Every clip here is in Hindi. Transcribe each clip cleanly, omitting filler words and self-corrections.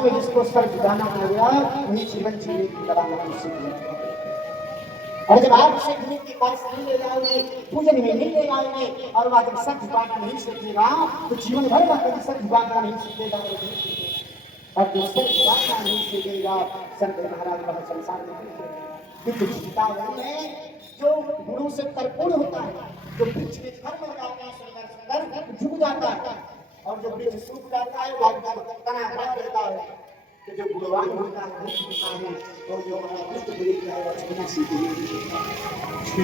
वास्तव में जिसको सर झुकाना आ गया वही जीवन जीने की करामात सीख। और जब आप उसे गुरु के पास नहीं ले जाओगे, पूजन में नहीं ले जाओगे और वह जब सर झुकाना नहीं सीखेगा तो जीवन भर वह कभी सर झुकाना नहीं सीखेगा। और जो सर झुकाना नहीं सीखेगा संत महाराज वह संसार में क्योंकि जीता वही है जो गुरु से परिपूर्ण होता है, जो वृक्ष के फल लगाता है सुंदर सुंदर झुक जाता है, और जो वृक्ष सूख जाता है वह तना खड़ा रहता है। तो जो गुणवान होता है और जो कृष्ण गुरु की है वह छूना सीखे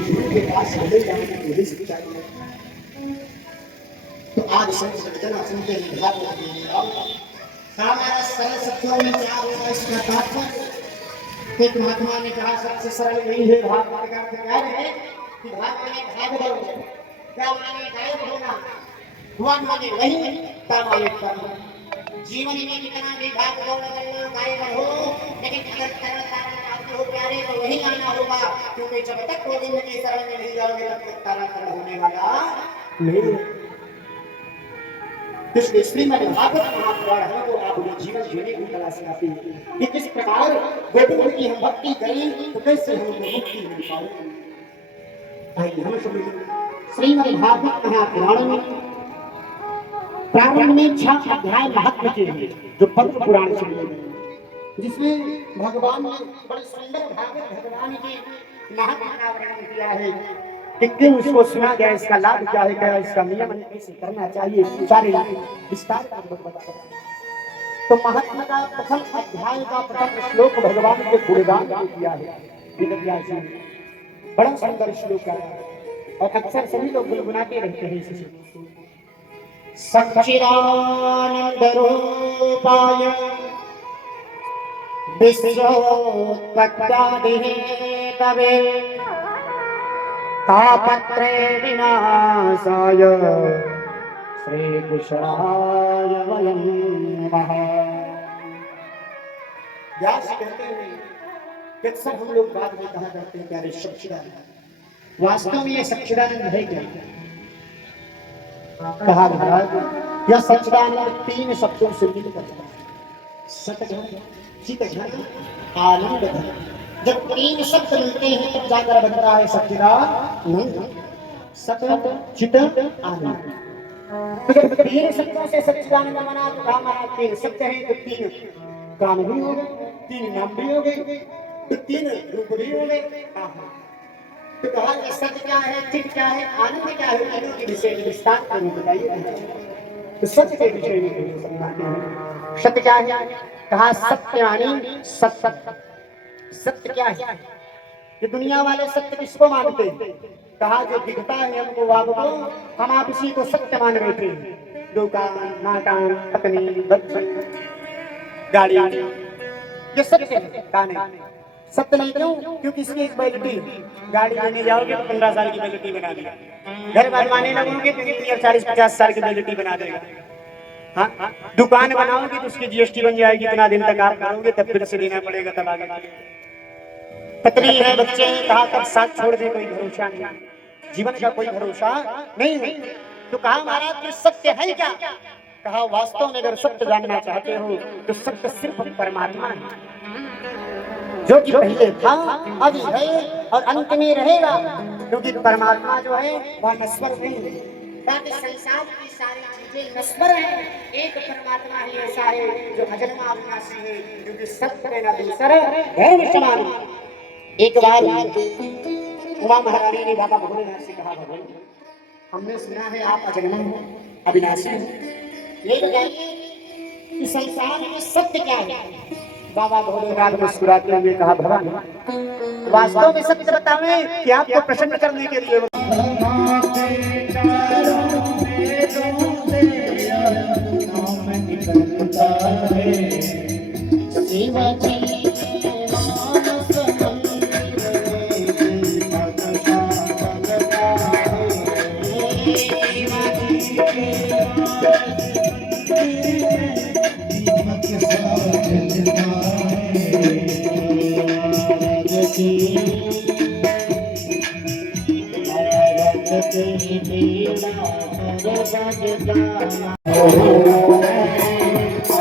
गुरु के पास चले जाने की कोई शिक्षा नहीं। तो आज संत सज्जन सुनते हैं भाव हमारा सरल शब्दों में क्या होगा इसका तात्पर्य। एक महात्मा ने कहा सबसे सरल नहीं है भाव का क्या है कि भाव माने भाग दौड़, क्या माने गायब होना, हुआ माने नहीं, क्या माने कर्म। जीवन में कितना भी भाग दौड़ कर लो गायब हो, लेकिन अगर सरल तारण चाहते हो प्यारे तो वही आना होगा, क्योंकि जब तक वो जिंदगी सरल में नहीं जाओगे तब तक तारण सरल होने वाला नहीं। इसलिए श्रीमद् भागवत महापुराण हमको आपको जीवन जीने की कला सिखाती है कि किस प्रकार गोविंद की हम भक्ति करें तो कैसे हमको मुक्ति मिल पाए। आइए हम सभी श्रीमद् भागवत महापुराण में प्रारंभ में 6 अध्याय महात्म के हैं जो पद्म पुराण से जिसमें भगवान ने बड़े सुंदर भागवत भगवान के महात्म का वर्णन किया है कि क्यों इसको सुना गया, इसका लाभ क्या है, क्या इसका नियम कैसे करना चाहिए, सारे विस्तार पूर्वक बताया। तो महात्मा का प्रथम अध्याय का प्रथम श्लोक भगवान के गुणगान को किया है वेदव्यास जी ने। बड़ा सुंदर श्लोक है और अक्सर सभी लोग गुनगुनाते रहते हैं इसे। सच्चिदानंद रूपाय विश्वोत्पत्त्यादिहेतवे तापत्रे विनाशाय श्रीकृष्णाय वयं नमः। व्यास कहते हैं कि अक्सर हम लोग बाद में कहा करते हैं प्यारे सच्चिदानंद, वास्तव में ये सच्चिदानंद है क्या? कहा महाराज यह सच्चिदानंद 3 शब्दों से मिलकर सच्चिदानंद चित्त आनंद है। जब 3 शब्द मिलते हैं तब जाकर बनता है सच्चिदानंद, सत चित आनंद। तो जब 3 शब्दों से सच्चिदानंद बना तो कहा महाराज 3 शब्द हैं तो 3 काम भी हो गए, 3 नाम भी हो गए, तो 3 रूप भी हो गए। तो कहा कि सत्य क्या है, चित क्या है, आनंद क्या है, तीनों के विषय में विस्तार करके बताइए। तो सत्य के विषय में समझाते हैं। सत्य क्या है? कहा सत्यानी सत्य। सत्य क्या है? ये दुनिया वाले सत्य किसको मानते हैं? कहा जो दिखता है हमको आपको, हम आप इसी को सत्य मान रहे थे। दुकान, मकान, पत्नी, बच्चे, गाड़ी, ये सत्य है। कहा नहीं सत्य नहीं, क्यों? क्योंकि इसकी एक वैलिडिटी, गाड़ी लेने जाओगे तो 15 साल की वैलिडिटी बना देगा, घर बनवाने लगोगे तो 40-50 साल की वैलिडिटी बना देगा। हाँ, दुकान बनाओगे तो उसकी जीएसटी बन जाएगी, इतना दिन तक आप करोगे तब फिर से देना पड़ेगा, तब आगे पत्नी है, बच्चे हैं, कहा कब साथ छोड़ दे, कोई भरोसा नहीं, जीवन का कोई भरोसा नहीं है। तो कहा महाराज ये सत्य है क्या? कहा वास्तव में अगर सत्य जानना चाहते हो तो सत्य सिर्फ परमात्मा है, जो कि पहले था, अभी है और अंत में रहेगा। क्योंकि परमात्मा जो है वह नश्वर नहीं है, बाकी संसार की सारी चीजें नश्वर हैं, एक परमात्मा ही ऐसा है जो अजन्मा अविनाशी है, क्योंकि सत्य न दूसरा है समान। एक बार उमा महारानी ने बाबा भोलेनाथ से कहा, भगवान हमने सुना है आप अजन्मा हो, अविनाशी हो, ये बताइए कि संसार में सत्य क्या है? बाबा भोलेनाथ मुस्कुराते हुए कहा, भगवान वास्तव में सत्य बताएं कि आपको प्रसन्न करने के लिए।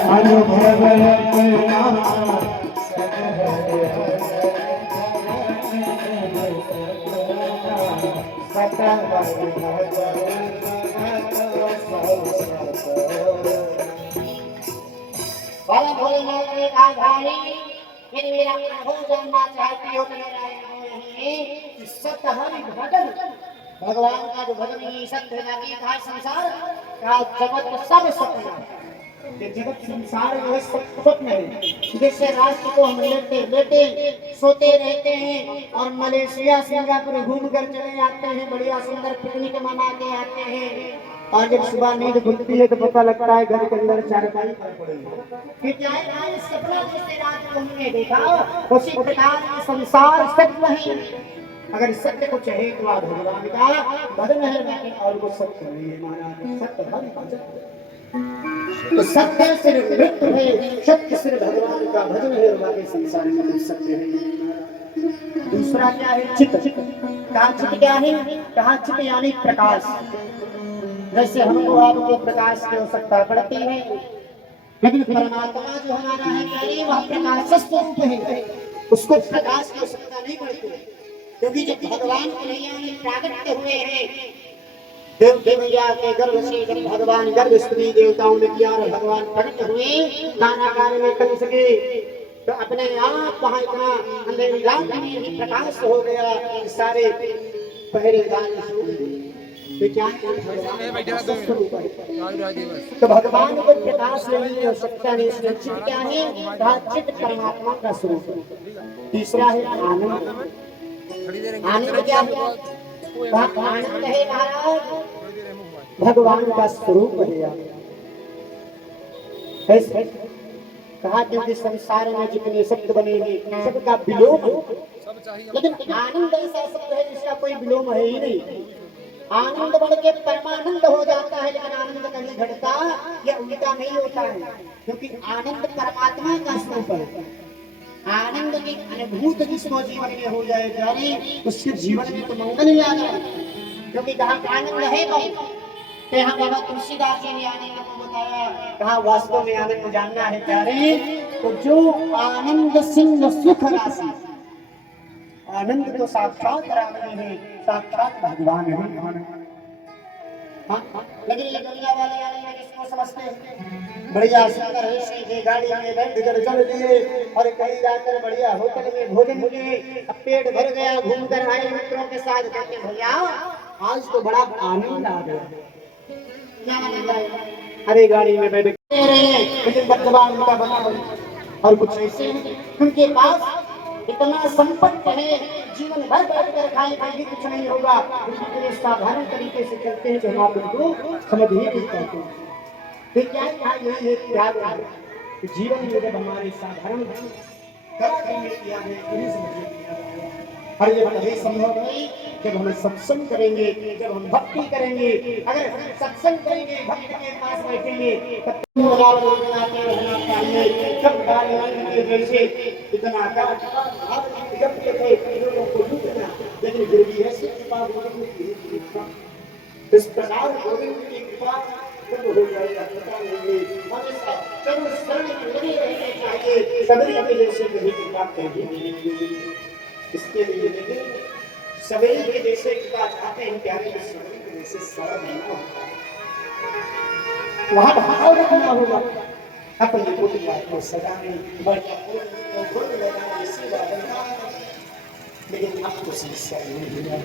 अनुभव बाबा भोलेनाथ ने कहा भाई यदि मेरा अनुभव जानना चाहती हो तो मेरा अनुभव यही है कि सतहरि भजन भगवान का जो भजन है सत्य कहा संसार का जगत सब सपना ये जगत संसार में सब स्वप्न है। जैसे राष्ट्र को हम लेते लेते सोते रहते हैं और मलेशिया सिंगापुर घूम कर चले आते हैं, बढ़िया सुंदर पिकनिक मना के आते हैं और जब सुबह नींद खुलती है तो पता लगता है घर के अंदर चारपाई पड़ी है। सपना जैसे रात को हमने देखा उसी प्रकार संसार सत्य नहीं। अगर सत्य को चाहे तो आप भगवान का भजन है और वो सत्य नहीं है महाराज, सत्य भजन तो सत्य सिर्फ मृत्यु है, सत्य सिर्फ भगवान का भजन है और बाकी संसार में कुछ सत्य है। दूसरा क्या है चित्त। कहा चित्त क्या है? कहा चित्त यानी प्रकाश। जैसे हमको आपको प्रकाश की आवश्यकता पड़ती है लेकिन परमात्मा जो हमारा है प्यारे वह प्रकाश स्वरूप है, उसको प्रकाश की आवश्यकता नहीं पड़ती क्योंकि जब भगवान कन्हैया में प्राकट हुए हैं देव देवैया के गर्भ से जब भगवान गर्भ स्त्री देवताओं ने किया और भगवान प्रकट हुए कारागार में कंस के तो अपने आप वहां इतना अंधेरी रात में प्रकाश हो गया सारे पहरेदार तो क्या तो भगवान को प्रकाश लेने की आवश्यकता नहीं। चित्त क्या है? चित्त परमात्मा का स्वरूप। तीसरा है आनंद। आनंद क्या है? आनंद है महाराज भगवान का स्वरूप है। कहा क्योंकि संसार में जितने शब्द बने हैं सबका विलोम लेकिन आनंद ऐसा शब्द है जिसका कोई विलोम है ही नहीं। आनंद बढ़ के परमानंद हो जाता है लेकिन आनंद कहीं घटता या उल्टा नहीं होता है क्योंकि आनंद परमात्मा का स्वरूप है। आनंद की अनुभूत जिसको जीवन में हो जाए प्यारे उसके जीवन में तो मंगल ही आ जाए क्योंकि कहा आनंद है कौन? यहाँ बाबा तुलसीदास जी ने आनंद को बताया। कहा वास्तव में आनंद जानना है प्यारे तो जो आनंद सिंह सुख राशि आनंद तो साक्षात राम है, साक्षात भगवान है। लेकिन ये दुनिया वाले आनंद किसको समझते हैं? बढ़िया सुंदर है गाड़ी में बैठ कर चल दिए और कहीं जाकर बढ़िया होटल में भोजन किए, पेट भर गया, घूम कर आए मित्रों के साथ कहते भैया आज तो बड़ा आनंद आ गया। अरे गाड़ी में बैठ लेकिन भगवान का बना और कुछ ऐसे उनके पास इतना संपत्ति है जीवन भर बैठ कर खाए भी कुछ नहीं होगा, इतने साधारण तरीके से चलते हैं जो हम आप उनको समझ ही नहीं पाते। तो क्या कहा यही है त्याग है जीवन में जब हमारे साधारण किया है और ये तभी संभव नहीं जब हम सत्संग करेंगे, जब हम भक्ति करेंगे। अगर सत्संग करेंगे भक्त के पास बैठेंगे तब जैसे इतना लेकिन फिर भी ऐसी इस प्रकार गोविंद की कृपा हो जाएगा पता नहीं हमेशा चरण शरण में लगे रहने चाहिए सबरी के जैसे कभी कृपा करेंगे। इसके लिए सबरी के जैसे कृपा चाहते हैं प्यारे सबरी के जैसे सरल नहीं होता वहां भाव रखना होगा अपनी कुटिया को सजाने बढ़िया फूल लगाने सेवा करना लेकिन आपको समस्या नहीं है।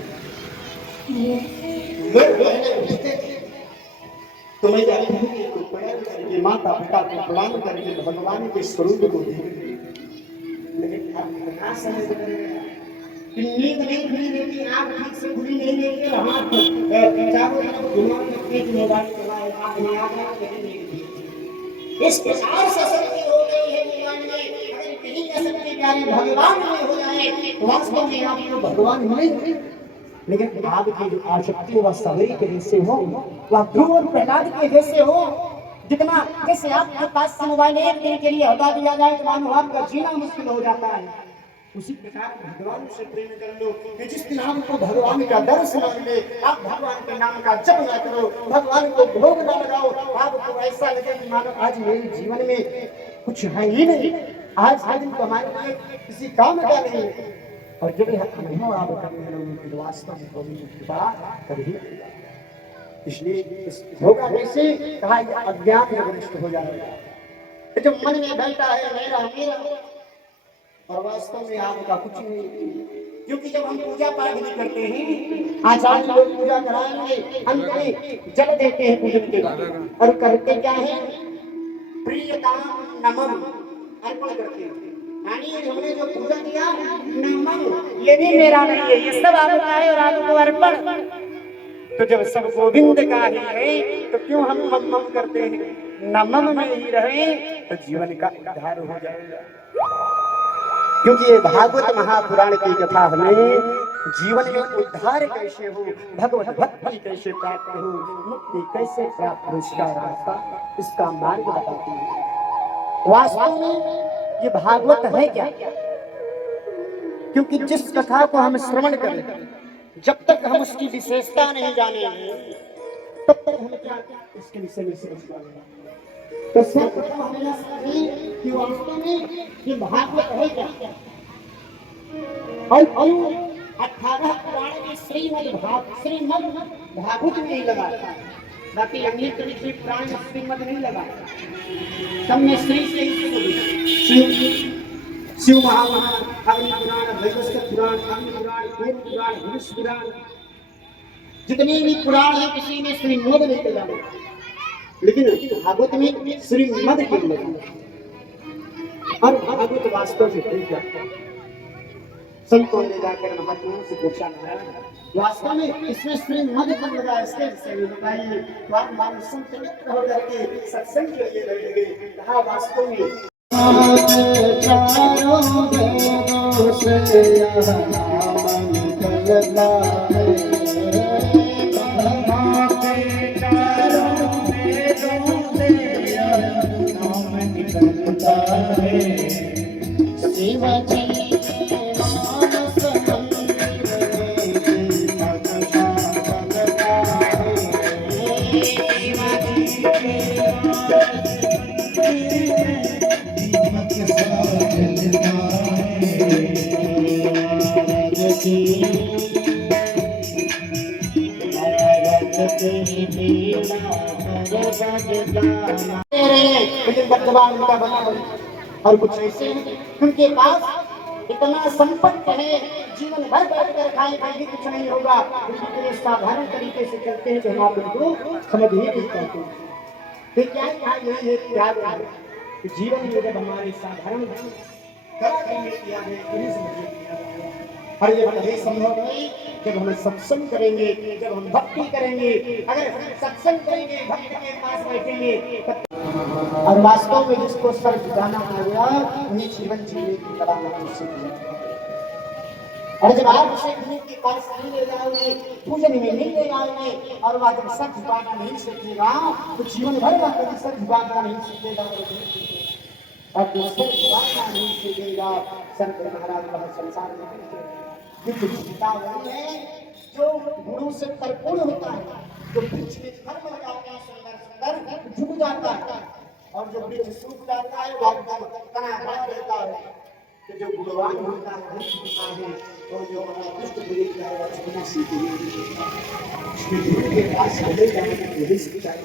तो मैं जाती को प्रणाम करके माता पिता को प्रणाम करके भगवान के स्वरूप को देखते लेकिन आप ना समझ नींद नहीं खुली रहती, आँख ठीक से खुली नहीं रहती, हाथ चारों तरफ घुमा के मोबाइल चलाए आँख में आ गया। इस प्रकार से शक्ति हो गई है भगवान में। अगर कहीं का शक्ति प्यारे भगवान में हो जाए वास्तव में आपको भगवान मिलेंगे। लेकिन आपकी जो आसक्ति वह सबरी के जैसे हो, वह ध्रुव और प्रहलाद के जैसे हो। जितना जैसे आपके पास मोबाइल एक दिन के लिए हटा दिया जाए तो मानो आपका जीना मुश्किल हो जाता है। उसी प्रकार भगवान से प्रेम कर लो कि जिस दिन आपको भगवान का दर्शन मिले आप भगवान के नाम का जप ना करो, भगवान को भोग ना लगाओ, आपको ऐसा लगे कि मानो आज मेरे जीवन में कुछ है ही नहीं, आज दिन तो हमारे लिए किसी काम का नहीं है। और जब यह अनुभव आप करने लोगों के वास्तव में गोविंद की कृपा कर ही इसलिए होगा कैसे कहा यह अज्ञान जब नष्ट हो जाएगा जब मन में बैठा है मेरा मेरा और वास्तव में आपका कुछ नहीं क्योंकि जब हम पूजा पाठ नहीं करते हैं आचार्य लोग पूजा कराएंगे हम जल देते हैं पूजन के बाद और करते क्या है प्रियताम नमः अर्पण करते हैं यानी हमने जो पूजा किया नमः ये भी मेरा नहीं है ये सब आपका है और आपको अर्पण तो जब सब गोविंद का ही है तो क्यों हम मम करते हैं नमम में ही रहे तो जीवन का उद्धार हो जाएगा क्योंकि ये भागवत महापुराण की कथा हमें जीवन में उद्धार कैसे हो भगवत भक्ति कैसे प्राप्त हो मुक्ति कैसे प्राप्त हो इसका रास्ता इसका मार्ग बताती है वास्तव में ये भागवत है क्या क्योंकि जिस कथा को हम श्रवण करें जब तक हम उसकी विशेषता नहीं जानेंगे तब तक हम क्या इसके विषय में समझ पाएंगे तो सर्वप्रथम हमें यह समझिए कि वास्तव में ये भागवत है क्या और 18 पुराण में श्रीमद् भागवत में ही लगा बाकी अन्य किसी पुराण में श्रीमद् नहीं लगा सब में श्री से ही शिव महापुराण अग्नि पुराण वैवस्वत पुराण अग्नि पुराण कूर्म पुराण भविष्य पुराण जितने भी पुराण है किसी में श्रीमद् नहीं लगा लेकिन भागवत में श्रीमद् क्यों लगा और भागवत वास्तव में क्या संतों ने जाकर महात्माओं से पूछा वास्तव में इसमें श्रीमद् क्यों लगा इसके विषय में बताइए बार बार संतुलित हो करके सत्संग के लिए लगे कहा वास्तव में चारों वेदों से यह नाम निकलता है चारों वेदों से यह नाम निकलता है शिव जी के मानस मंदिर में दीपक जलता है शिव जी के मानस और कुछ ऐसे उनके पास इतना संपत्ति है जीवन भर बैठ कर खाए भी कुछ नहीं होगा इतने साधारण तरीके से चलते हैं कि हम उनको समझ ही नहीं पाते तो क्या यही एक त्याग है जीवन में जब हमारे साधारण और ये भले संभव नहीं जब हम सत्संग करेंगे जब हम भक्ति करेंगे अगर सत्संग करेंगे भक्ति के पास बैठेंगे और वास्तव में जिसको सर झुकाना पड़ेगा उन्हें जीवन जीने की कला और जब आप उसे गुरु के पास नहीं ले जाओगे पूजन में नहीं ले जाओगे और वह जब सर झुकाना नहीं सीखेगा तो जीवन भर वह कभी सर झुकाना नहीं सीखेगा और सर झुकाना नहीं सीखेगा संत महाराज वह संसार में जीता वही है जो गुरु से परिपूर्ण होता है जो वृक्ष में धर्म हो जाता है सुंदर सुंदर झुक जाता है और जो वृक्ष सूख जाता है वह तना बड़ा रहता है तो जो गुणवान होता है वृक्ष होता है और जो दुष्ट बुरी है वह झुकना सीखेगा गुरु के पास चले जाने की वही शिक्षा है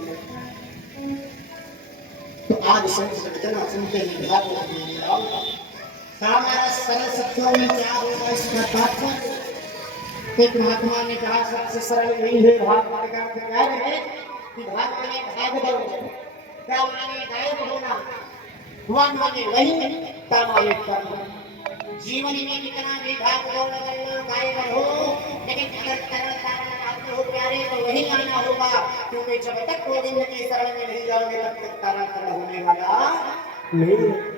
तो आज संजना सुनते हैं भागवत हमारा सरल शब्दों में क्या होगा इसका तात्पर्य एक महात्मा ने कहा सबसे सरल नहीं है भागवत का क्या है कि भाग माने भाग दो क्या माने गायब होना हुआ माने वही क्या माने कर्म जीवन में कितना भी भाग दो गायब हो लेकिन अगर तरल तारण हो प्यारे तो वही आना होगा क्योंकि जब तक गोविंद के शरण में नहीं जाओगे तब तक तारण होने वाला नहीं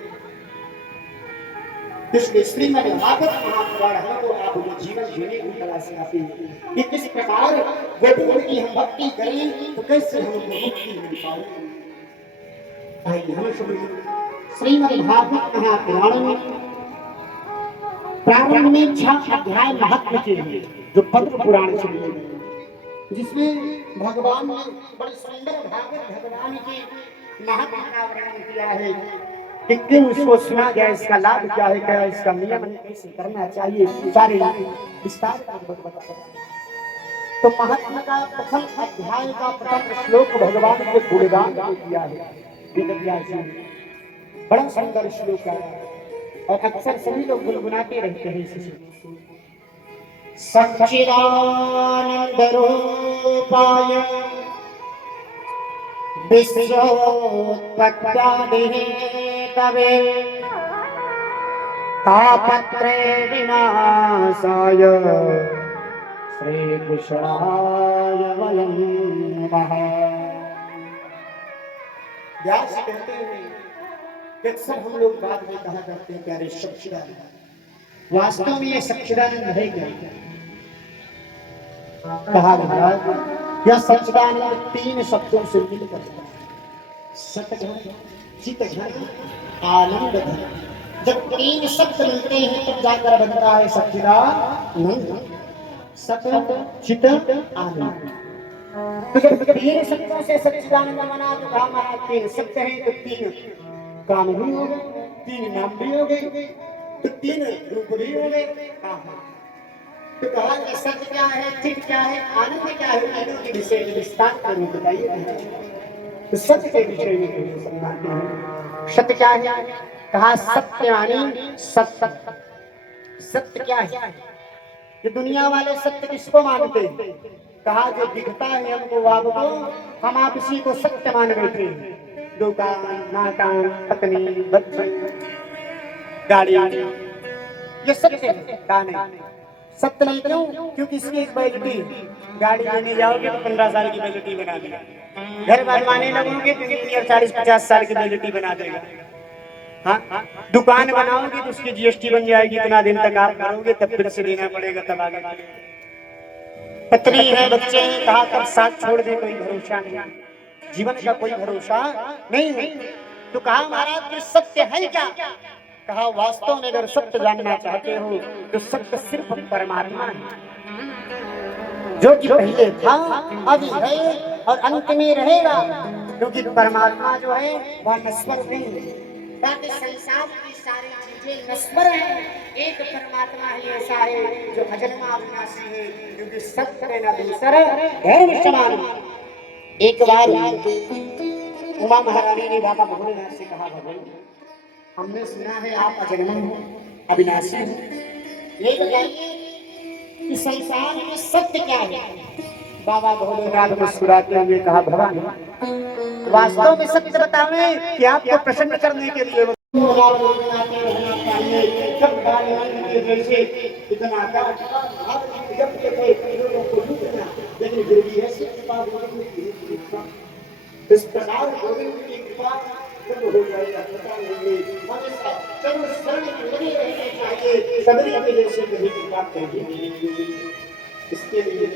इसलिए श्रीमद् भागवत महापुराण हमको आपको जीवन जीने की कला सिखाती है कि किस प्रकार गोविंद की हम भक्ति करें तो कैसे हमको मुक्ति मिल पाए आइए हम सुनिए श्रीमद् भागवत महापुराण में प्रारंभ में 6 अध्याय महत्व के हैं जो पद्म पुराण से लिए गए जिसमें भगवान ने बड़े सुंदर भागवत भगवान के महत्व का वर्णन किया है कि क्यों इसको सुना गया, इसका लाभ क्या है, क्या इसका नियम कैसे करना चाहिए, सारे विस्तार पूर्वक बताया। तो महात्मा का प्रथम अध्याय का प्रथम श्लोक भगवान के गुणगान में किया है वेदव्यास जी ने। बड़ा सुंदर श्लोक है और अक्सर सभी लोग गुनगुनाते रहते हैं इस श्लोक को। सच्चिदानंद रूपाय विश्वोत्पत्त्यादिहेतवे तापत्रे विनाशाय श्रीकृष्णाय वयं नमः। व्यास कहते हैं कि अक्सर हम लोग बाद में कहा करते हैं प्यारे सच्चिदानंद, वास्तव में ये सच्चिदानंद है क्या? कहा महाराज यह सच्चिदानंद तीन शब्दों से मिलकर सतघन, चितघन, आनंद घन। जब तीन शब्द मिलते हैं तब जाकर बनता है सच्चिदानंद। सत, चित, आनंद। तो जब तीन शब्दों से सच्चिदानंद बना तो कहा महाराज तीन शब्द हैं तो तीन काम भी हो गए, तीन नाम भी हो गए, तो तीन रूप भी हो गए। तो कहा कि सत्य क्या है, चित क्या है, आनंद क्या है, तीनों के विषय में विस्तार कर बताइए। तो सत्य के विषय में समझाते हैं। सत्य क्या है? कहा सत्यवाणी सत्य। सत्य क्या है? ये दुनिया वाले सत्य किसको मानते हैं? कहा जो दिखता है हमको आपको, हम आप इसी को सत्य मान बैठे हैं। दुकान, मकान, पत्नी, बच्चे, गाड़ी, ये सत्य है। सत्य नहीं क्यों? क्योंकि इसकी एक वैलिडिटी, गाड़ी लेने जाओगे तो 15 साल की वैलिडिटी बना देगा, घर बनवाने लगोगे तो 40-50 साल की वैलिडिटी बना देगा। हाँ, दुकान बनाओगे तो उसकी जीएसटी बन जाएगी, इतना दिन तक आप करोगे तब फिर से देना पड़ेगा, तब आगे पत्नी है, बच्चे हैं, कहा कब साथ छोड़ दे कोई भरोसा नहीं, जीवन का कोई भरोसा नहीं है। तो कहा महाराज फिर सत्य है क्या? कहा वास्तव में अगर सत्य जानना चाहते हो तो सत्य सिर्फ परमात्मा है, जो कि पहले था, अभी है और अंत में रहेगा। क्योंकि परमात्मा जो है वह नश्वर नहीं है, बाकी संसार की सारी चीजें नश्वर हैं, एक परमात्मा ही ऐसा है जो अजन्मा अविनाशी है। क्योंकि सत्य में न दूसरा धर्म समान। एक बार उमा महारानी ने बाबा भोलेनाथ से कहा, भगवान हमने सुना है आप अजन्मा हो, अविनाशी हो, ये बताइए कि संसार में सत्य क्या है? बाबा भोलेनाथ मुस्कुराते हुए कहा, भगवान वास्तव में सत्य बतावे कि आपको प्रसन्न करने के लिए इस प्रकार गोविंद की कृपा हो जाएगा। सबरी के जैसे कभी कृपा करिए, इसके लिए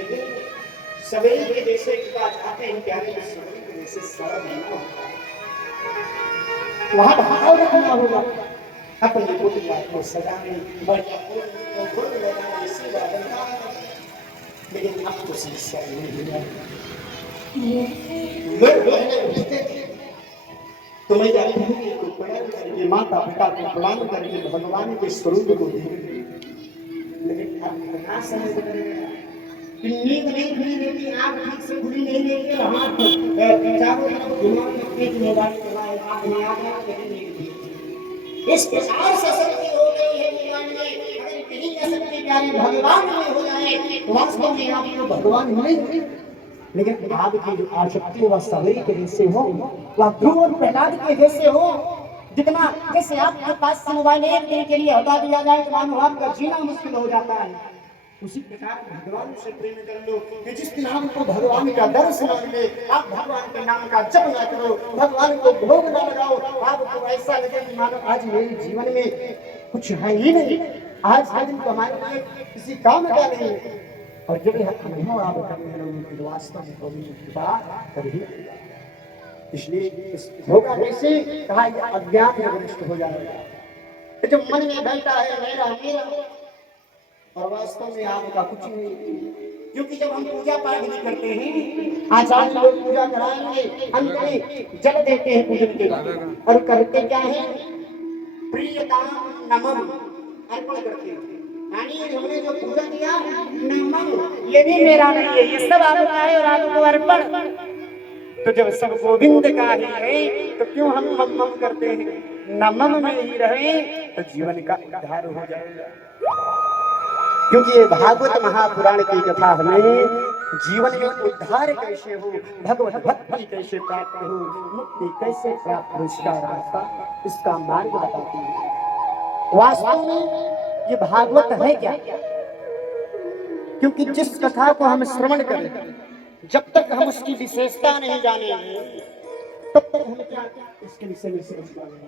सबरी के जैसे कृपा चाहते हैं प्यारे, सबरी के जैसे सरल नहीं होता, वहां भाव रखना होगा अपने कुटुंब को सजाने, लेकिन अब तो समस्या नहीं है। तो मैं प्रणाम करके माता पिता को प्रणाम करके भगवान के स्वरूप को देख, लेकिन अब इतना समय नींद नहीं खुली रहती, आँख ठीक से खुली नहीं रहती, चारों तरफ घुमाने मोबाइल चलाए, आँख में आ गया, इस प्रकार से शक्ति हो गई है भगवान में। अगर यही शक्ति प्यारे भगवान में हो जाए तो वास्तव में आप तो भगवान मिलेंगे। लेकिन आपकी जो आसक्ति वह सबरी के जैसे हो, वह ध्रुव और प्रहलाद के जैसे हो। जितना जैसे आपके पास से मोबाइल एक दिन के लिए हटा दिया जाए तो मानो आपका जीना मुश्किल हो जाता है, उसी प्रकार भगवान से प्रेम कर लो कि जिस दिन आपको भगवान का दर्शन मिले, आप भगवान के नाम का जप ना करो, भगवान को भोग ना लगाओ, आपको ऐसा लगे कि मानो आज मेरे जीवन में कुछ है ही नहीं, आज का दिन हमारे लिए किसी काम का नहीं है। और जब यह अनुभव आप करने लगोगे तो वास्तव में गोविंद की कृपा कभी, इसलिए होगा कैसे? कहा यह अज्ञान में नष्ट हो जाएगा। जो मन में बैठा है मेरा मेरा, और वास्तव में आपका कुछ नहीं। क्योंकि जब हम पूजा पाठ भी करते हैं, आचार्य लोग पूजा कराएंगे, अंत में जल देते हैं पूजन के बाद, और करते क्या है? प्रियताम नमम अर्पण करते हैं। यानी हमने जो पूजा किया नमम, ये भी मेरा नहीं है, ये सब आपका है और आपको अर्पण। तो जब सब गोविंद का ही है तो क्यों हम मम करते हैं? नमम में ही रहे तो जीवन का उद्धार हो जाएगा। क्योंकि ये भागवत महापुराण की कथा हमें जीवन में उद्धार कैसे हो, भगवत भक्ति कैसे प्राप्त हो, मुक्ति कैसे प्राप्त हो, इसका रास्ता, इसका मार्ग बताती है। वास्तव में ये भागवत है क्या? क्योंकि जिस कथा को हम श्रवण करें, जब तक हम उसकी विशेषता नहीं जानेंगे तब तक हम क्या इसके विषय में समझ पाएंगे।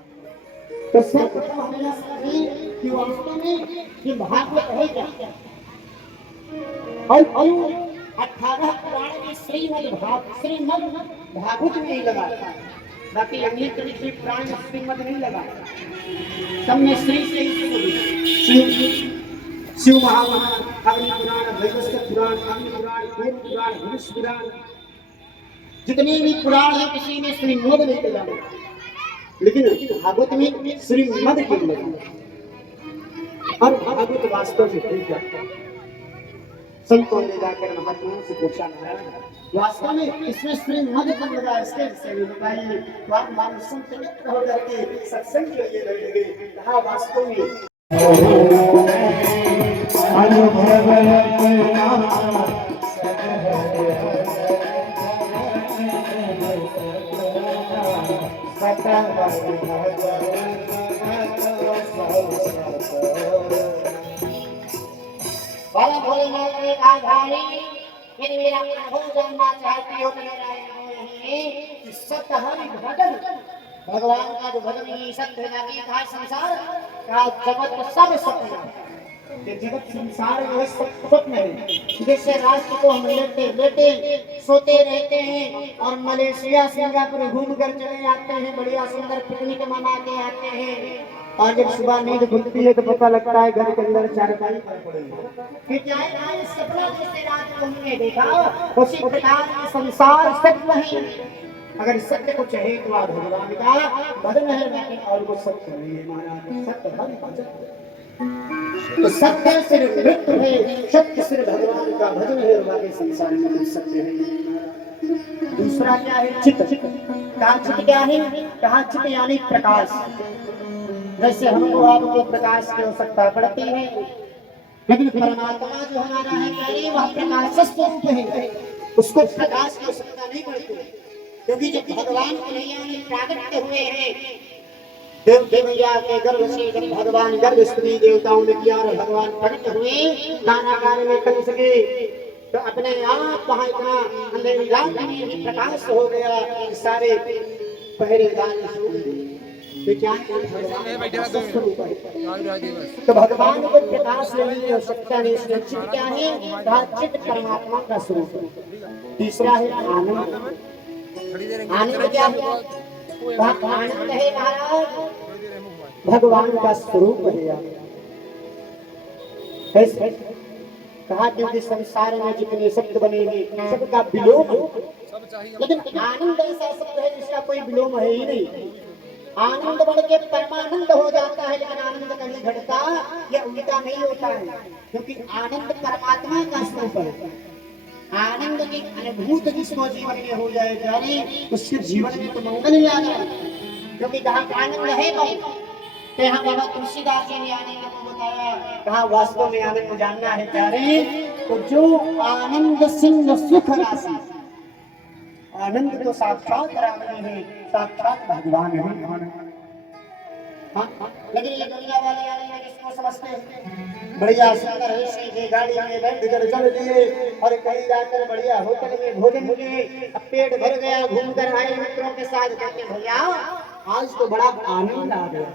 तो सर्वप्रथम हमें यह समझिए कि वास्तव में ये भागवत है क्या। और 18 पुराण में श्रीमद् भागवत नहीं लगा, बाकी अन्य कई पुराण में श्रीमद् नहीं लगा। सब में श्री से ही शिव महापुराण, अग्नि पुराण, वैवस्वत पुराण, अग्नि पुराण, कूर्म पुराण, भविष्य पुराण, जितने भी पुराण है किसी में श्रीमद् नहीं लगा, लेकिन भागवत में श्रीमद् क्यों लगा? और भागवत वास्तव में क्या? संतों ने जाकर महात्माओं से पूछा, वास्तव में इसमें श्रीमद् कब लगा? इसके विषय में बताइए। तो आप मानव संत मित्र होकर के सत्संग के लिए लगेंगे। कहा वास्तव में भोले भोलेनाथ ने कहा, भाई यदि मेरा अनुभव जानना चाहती हो तो मेरा सतहरि भजन, भगवान का जो भजन ही सत्य जाती था, संसार का जगत सब सत्य है। जगत संसार जो है स्वप्न है। जैसे राष्ट्र को हम लेटे सोते रहते हैं और मलेशिया सिंगापुर घूम कर चले आते हैं, बढ़िया सुंदर पिकनिक मना के आते हैं, और जब सुबह नींद खुलती है तो पता लगता है घर के अंदर चारपाई पर पड़े। क्या है सपना जैसे रात को हमने देखा, उसी प्रकार संसार सत्य है। अगर सत्य को चाहे तो आप भगवान का भजन है, और वो सत्य नहीं है महाराज, सत्य हरि भजन। तो सत्य सिर्फ नृत्य है, सत्य सिर्फ भगवान का भजन है, और बाकी संसार में सत्य है। दूसरा क्या है? चित्त। कहा चित्त क्या है? कहा चित्त यानी प्रकाश। जैसे हमको आपको प्रकाश की आवश्यकता पड़ती है, लेकिन परमात्मा जो हमारा है क्या? वह प्रकाश स्वरूप है, उसको प्रकाश की आवश्यकता नहीं पड़ती। क्योंकि जब भगवान कन्हैया में प्राकट्य हुए हैं, देव देवैया के गर्भ से जब भगवान गर्भ स्त्री देवताओं ने किया और भगवान प्रकट हुए कारागार में कंस के, तो अपने आप वहां इतना अंधेरा में प्रकाश हो गया, सारे पहरेदार सो गए। तो क्या तो भगवान को प्रकाश लेने की आवश्यकता नहीं। चित्त क्या है? चित्त परमात्मा का स्वरूप। तीसरा है आनंद। आनंद क्या है? आनंद है महाराज भगवान का स्वरूप है। कहा क्योंकि संसार में जितने शब्द बने हैं सबका विलोम, लेकिन आनंद ऐसा शब्द है जिसका कोई विलोम है ही नहीं। आनंद बढ़ के परमानंद हो जाता है, लेकिन आनंद कभी घटता या उल्टा नहीं होता है, क्योंकि आनंद परमात्मा का स्वरूप है। आनंद की अनुभूति जिसको जीवन में हो जाए जाने, उसके जीवन में तो मंगल ही आ जाए। क्योंकि जहाँ आनंद है बहुत, तो यहाँ बाबा तुलसीदास जी ने आनंद को बताया। कहा वास्तव में आनंद जानना है प्यारे, तो जो आनंद सिंह सुख राशि, आनंद तो साक्षात राम है, साक्षात भगवान है। हाँ, लेकिन ये दुनिया वाले आनंद किसको समझते हैं? बढ़िया सुंदर है सीधी गाड़ी में बैठ कर चल दिए और कहीं जाकर बढ़िया होटल में भोजन किए, अब पेट भर गया, घूम कर आए मित्रों के साथ, कहते भैया आज तो बड़ा आनंद आ गया।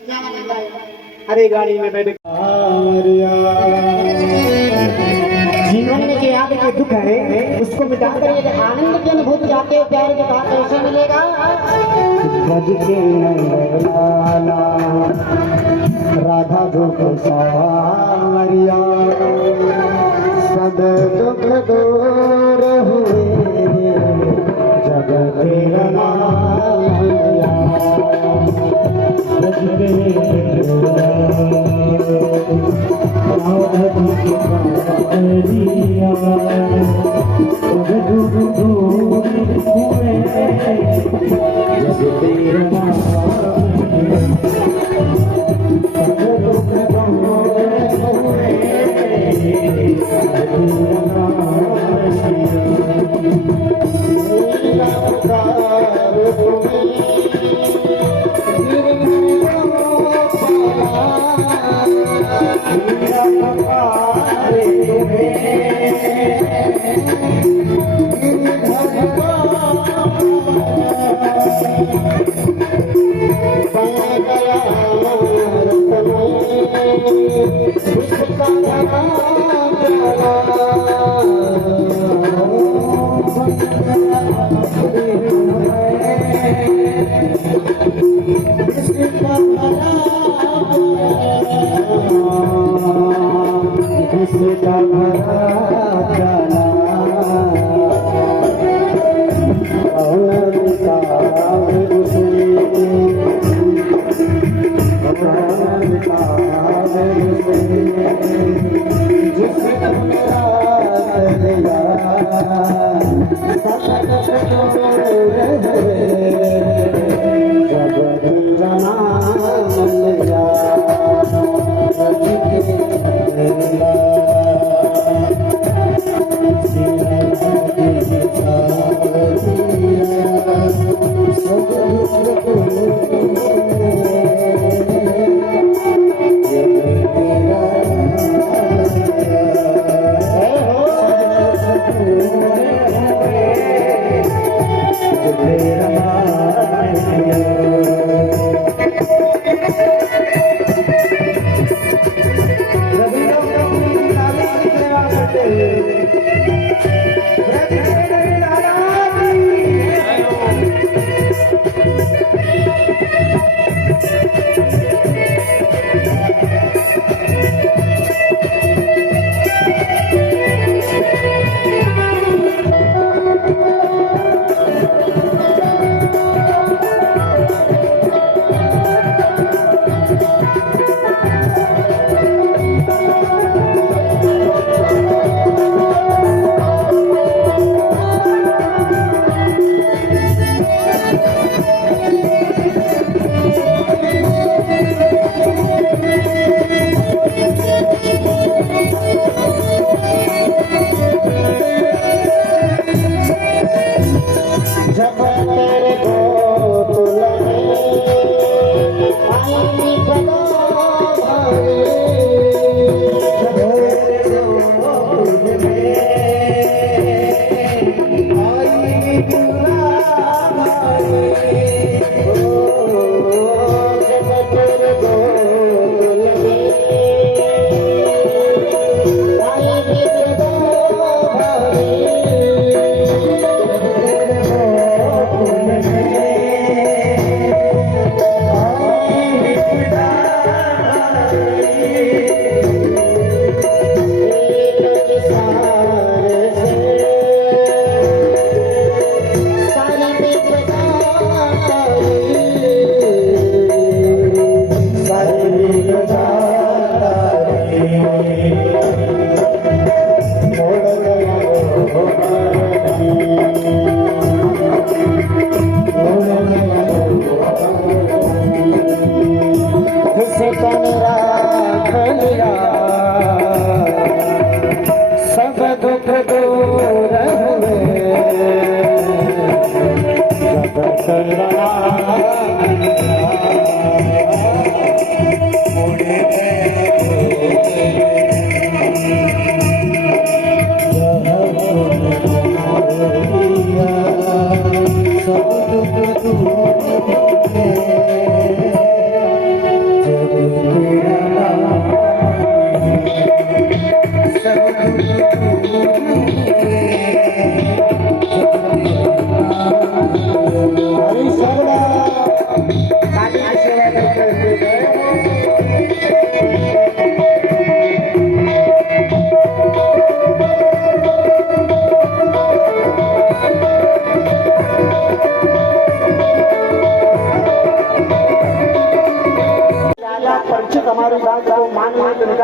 क्या आनंद आया? अरे गाड़ी में बैठ जीवन में जो आपके दुख है उसको मिटा कर ये आनंद की अनुभूति जाते हो प्यार के साथ कैसे मिलेगा? राधा दुख सावरिया सब दुख दूर हुए जगत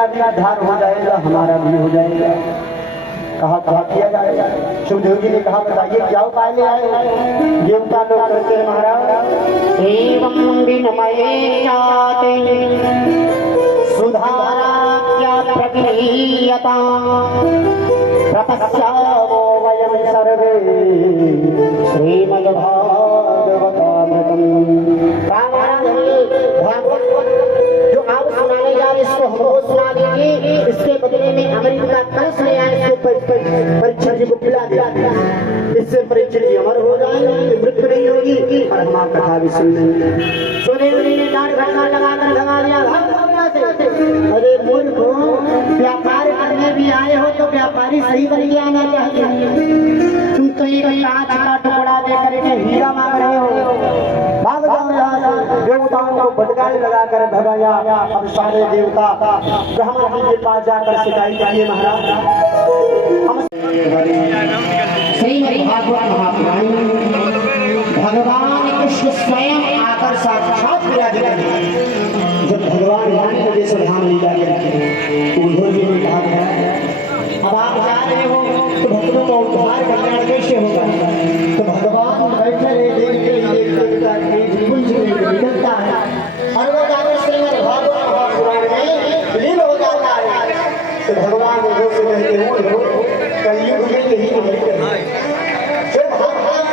का भी उद्धार हो जाएगा, हमारा भी हो जाएगा। कहा किया जाएगा। सुखदेव जी ने कहा बताइए क्या उपाय ले आए? देवता लोग कहते हैं महाराज एवं विनमये जाते सुधारा क्या प्रगीयता प्रपश्यामो वयं सर्वे श्रीमद्भागवतामृतम्। भागवत जो आप सुनाने जा रहे इसको हमको सुना दीजिए, इसके बदले में अमृत का कलश ले आए, इसको परीक्षा जी को पिला दिया, इससे परीक्षा जी अमर हो जाएंगे, मृत्यु नहीं होगी और हम आप कथा भी सुन लेंगे। सुखदेव जी ने डांट लगाकर भगा दिया। अरे मूर्खो, व्यापार करने भी आए हो तो व्यापारी सही बन के आना चाहिए। तुम तो एक कांच का टुकड़ा देकर के हीरा मांग रहे हो। भाग जाओ यहाँ से। देवताओं को फटकार लगाकर भगाया। अब सारे देवता ब्रह्मा जी के पास जाकर शिकायत किए महाराज श्रीमद्भागवत महापुराण भगवान कृष्ण स्वयं आकर साक्षात विराजमान। जब भगवान राम को जैसे धाम लीला करते उन्होंने भी कहा अब आप जा रहे हो तो भक्तों का उद्धार कल्याण कैसे होगा? तो भगवान बैठे देखते कुंज में निकलता है और वो जाकर श्रीमद्भागवत महापुराण में लीन हो जाता है। तो भगवान उनको से कहते हो कलयुग में यही नहीं करना। फिर भगवान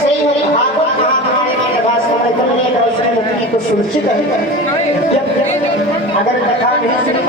श्रीमद्भागवत महापुराण में निकलने का उसकी मुक्ति को सुनिश्चित है। जब अगर कथा नहीं सुनी